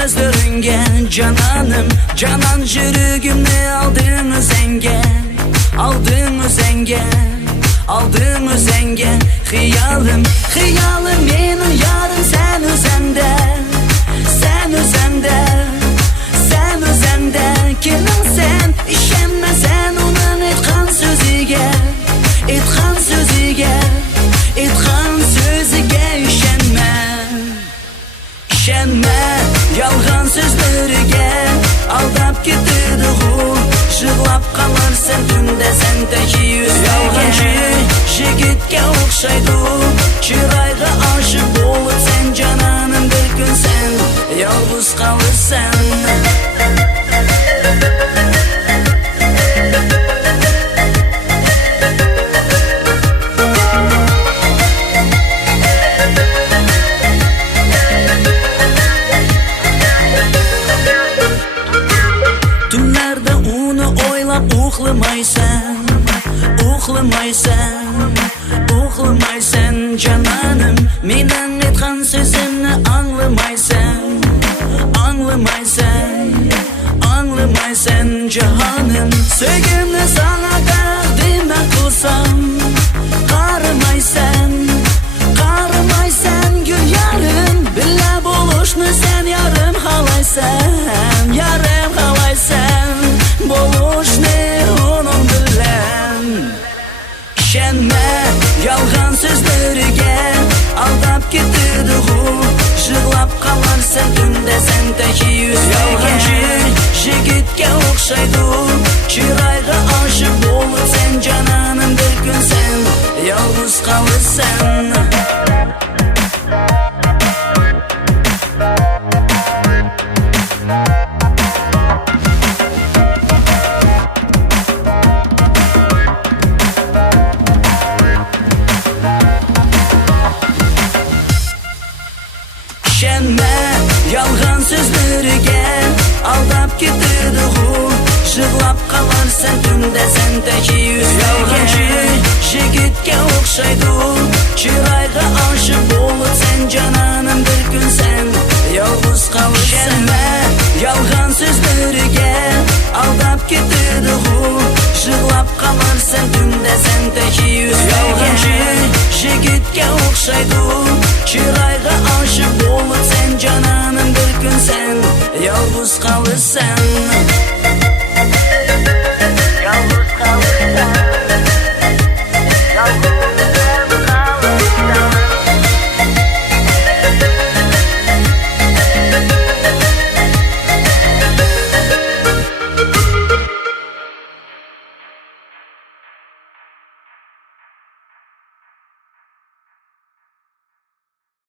gözlerine cananım, canan jürügümni aldın özenge, aldın özenge, aldın özenge. Hıyalım, hıyalım benim yarım sen özende, sen özende, sen özende. Kimin sen, işenme sen onun etkan sözüge, etkan sözüge, etkan sözüge işenme. İşenme, yalgan sözlerige aldap getirdi hu. Jığlap kalarsan tünde sen teki yüzlege. Yalgancı jigitke okşaydı, çırayga aşık olup sen cananın bir gün sen yalnız kalırsan. Uxlamaysan, uxlamaysan, uxlamaysan cananım. Menin etkan sözümni anglamaysan, anglamaysan, anglamaysan cahanım. Söygümni sana taqdim qilsam, qaramaysan, qaramaysan gül yarım. Billa bo'lishni sen yarım xalaysan, yarım xalaysan. Bo'lishni onun bilen. İşenme, yalgan sözlerige aldap getirdi hu. Jığlap kalarsan tünde sen teki yüzlege. Yalgancı jigitke okşaydı, çırayga aşık olup sen cananın bir gün sen yalnız kalırsan. Yalgan sözlerige aldap getirdi hu. Jığlap kalarsan tünde sen teki yüzlege. Yalgancı jigitke okşaydı, çırayga aşık olup sen cananın bir gün sen yalnız kalırsan. Yalgan sözlerige aldap getirdi hu. Jığlap kalarsan tünde sen teki yüzlege. Yalgancı jigitke okşaydı, çırayga aşık olup sen cananın bir gün sen yalnız kalırsan.